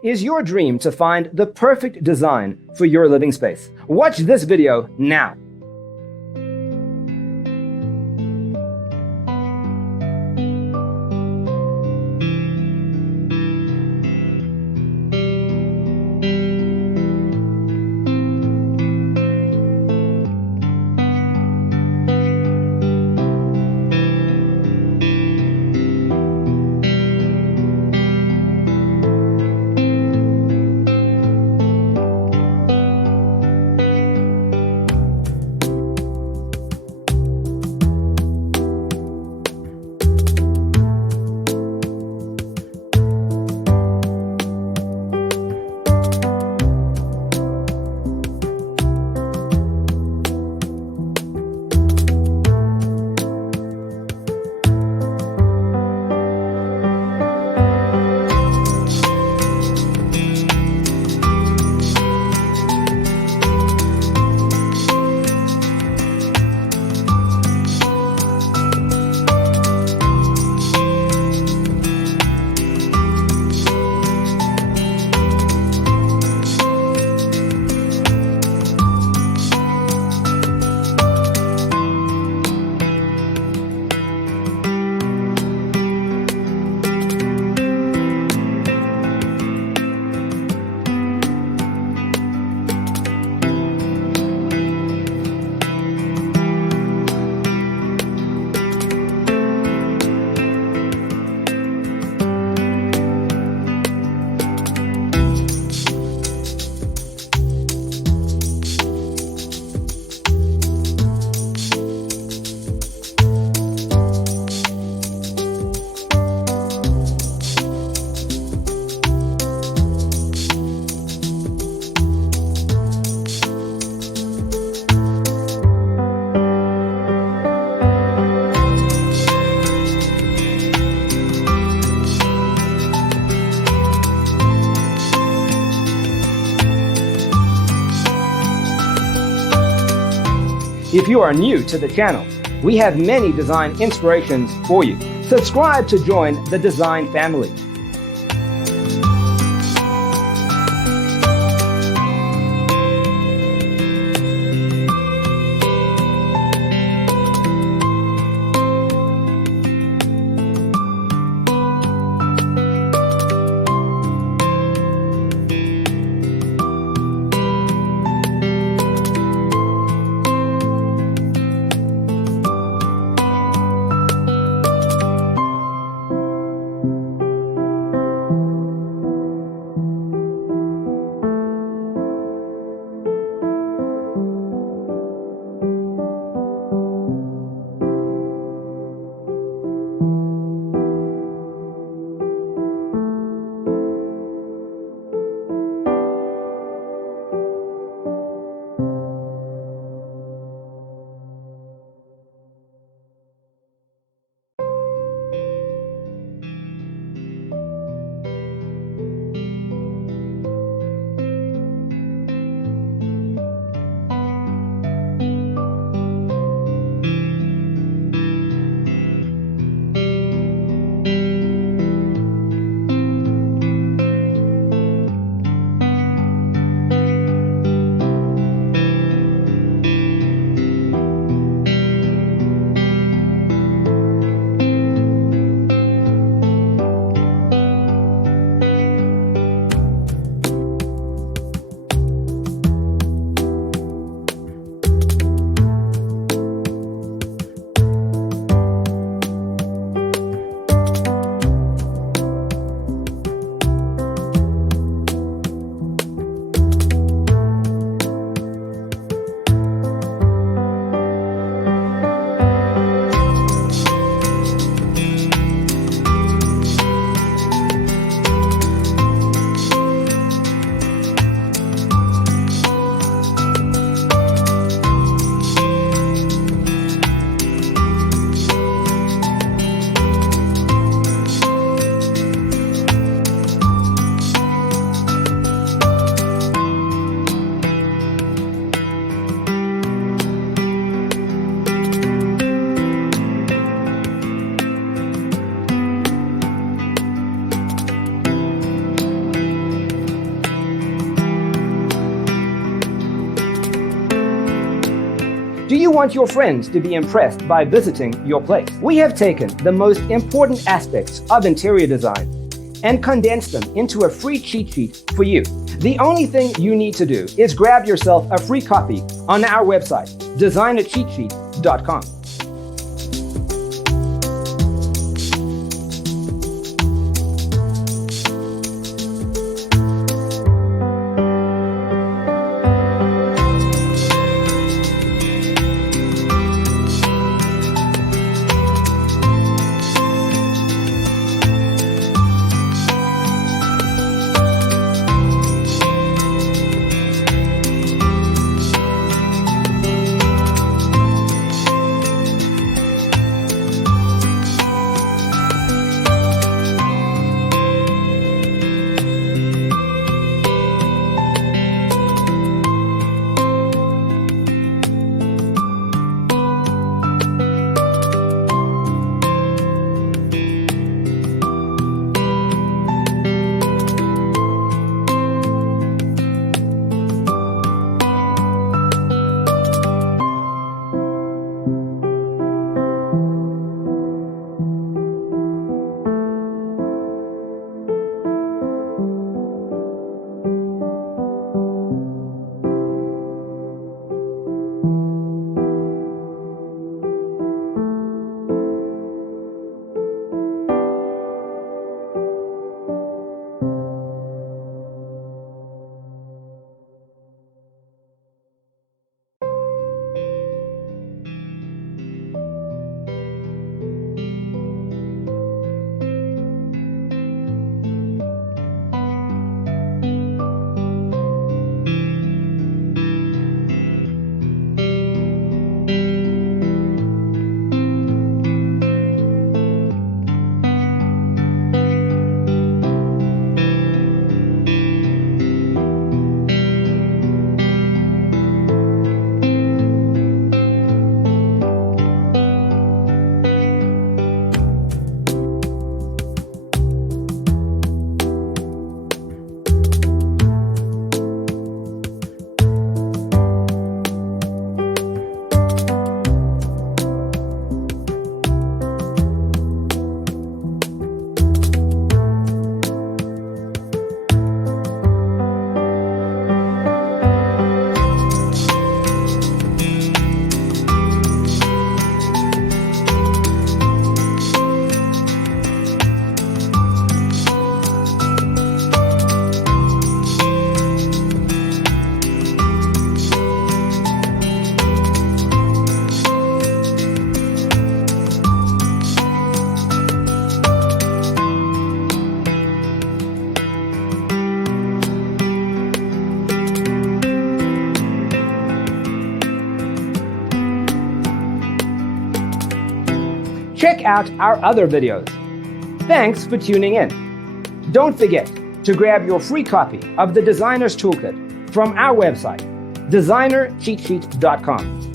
Is your dream to find the perfect design for your living space? Watch this video now. If you are new to the channel, we have many design inspirations for you. Subscribe to join the design family. Do you want your friends to be impressed by visiting your place? We have taken the most important aspects of interior design and condensed them into a free cheat sheet for you. The only thing you need to do is grab yourself a free copy on our website, designercheatsheet.com. Check out our other videos. Thanks for tuning in. Don't forget to grab your free copy of the Designer's Toolkit from our website, designercheatsheet.com.